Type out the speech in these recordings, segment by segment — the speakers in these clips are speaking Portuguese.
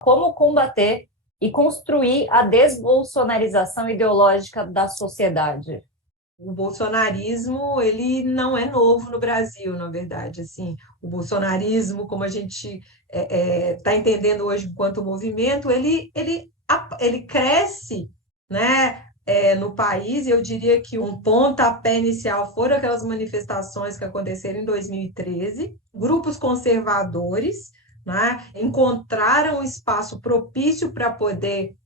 como combater e construir a desbolsonarização ideológica da sociedade? O bolsonarismo, ele não é novo no Brasil, na verdade, assim, o bolsonarismo, como a gente está entendendo hoje enquanto movimento, ele cresce, né, no país, e eu diria que um pontapé inicial foram aquelas manifestações que aconteceram em 2013, grupos conservadores, né, encontraram um espaço propício para poder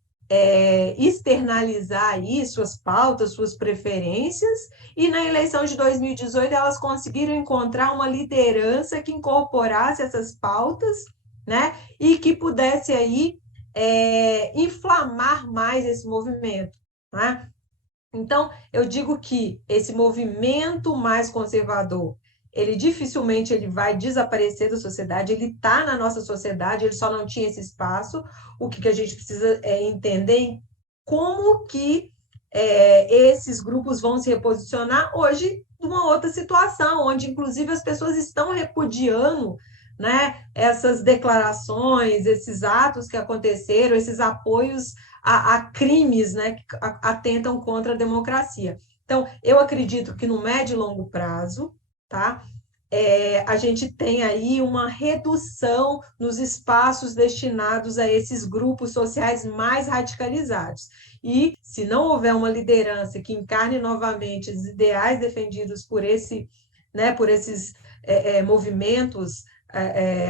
externalizar aí suas pautas, suas preferências, e na eleição de 2018 elas conseguiram encontrar uma liderança que incorporasse essas pautas, né, e que pudesse aí inflamar mais esse movimento, né? Então, eu digo que esse movimento mais conservador, ele dificilmente ele vai desaparecer da sociedade, ele está na nossa sociedade, ele só não tinha esse espaço. O que a gente precisa entender como que esses grupos vão se reposicionar hoje numa outra situação, onde inclusive as pessoas estão repudiando, né, essas declarações, esses atos que aconteceram, esses apoios a crimes, né, que atentam contra a democracia. Então, eu acredito que no médio e longo prazo, tá, a gente tem aí uma redução nos espaços destinados a esses grupos sociais mais radicalizados. E se não houver uma liderança que encarne novamente os ideais defendidos por né, por esses movimentos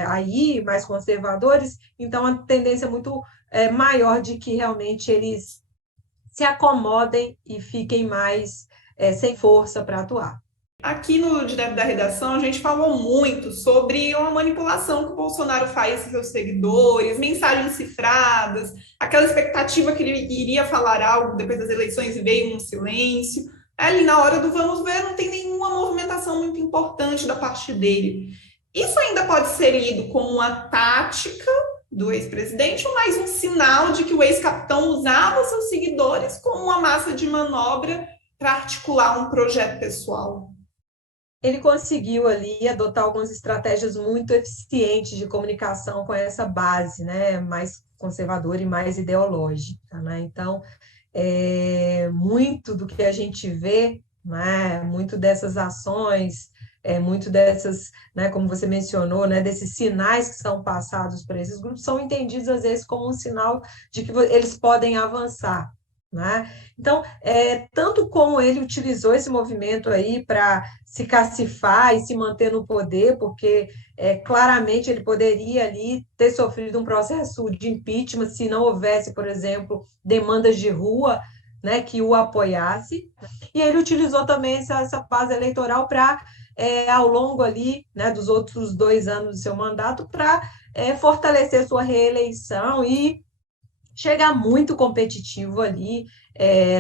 aí mais conservadores, então a tendência é muito maior de que realmente eles se acomodem e fiquem mais sem força para atuar. Aqui no Direto da Redação, a gente falou muito sobre uma manipulação que o Bolsonaro faz com seus seguidores, mensagens cifradas, aquela expectativa que ele iria falar algo depois das eleições e veio um silêncio. Ali na hora do vamos ver, não tem nenhuma movimentação muito importante da parte dele. Isso ainda pode ser lido como uma tática do ex-presidente ou mais um sinal de que o ex-capitão usava seus seguidores como uma massa de manobra para articular um projeto pessoal? Ele conseguiu ali adotar algumas estratégias muito eficientes de comunicação com essa base, né, mais conservadora e mais ideológica, né? Então, muito do que a gente vê, né, muito dessas ações, muito dessas, né, como você mencionou, né, desses sinais que são passados para esses grupos, são entendidos às vezes como um sinal de que eles podem avançar, né? Então, tanto como ele utilizou esse movimento aí para se cacifar e se manter no poder, porque claramente ele poderia ali ter sofrido um processo de impeachment se não houvesse, por exemplo, demandas de rua, né, que o apoiasse, e ele utilizou também essa base eleitoral para, ao longo ali, né, dos outros 2 anos do seu mandato, para fortalecer sua reeleição e chegar muito competitivo ali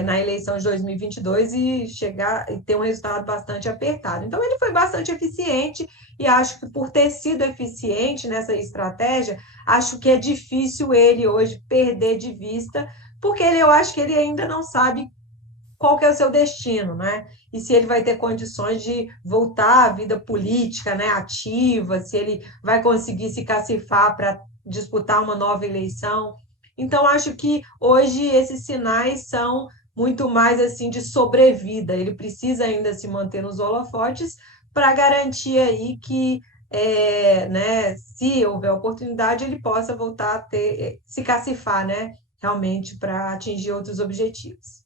na eleição de 2022 e chegar e ter um resultado bastante apertado. Então, ele foi bastante eficiente e acho que por ter sido eficiente nessa estratégia, acho que é difícil ele hoje perder de vista, porque eu acho que ele ainda não sabe qual que é o seu destino, né? E se ele vai ter condições de voltar à vida política, né, ativa, se ele vai conseguir se cacifar para disputar uma nova eleição. Então, acho que hoje esses sinais são muito mais assim de sobrevida. Ele precisa ainda se manter nos holofotes para garantir aí que, né, se houver oportunidade, ele possa voltar a ter, se cacifar, né, realmente para atingir outros objetivos.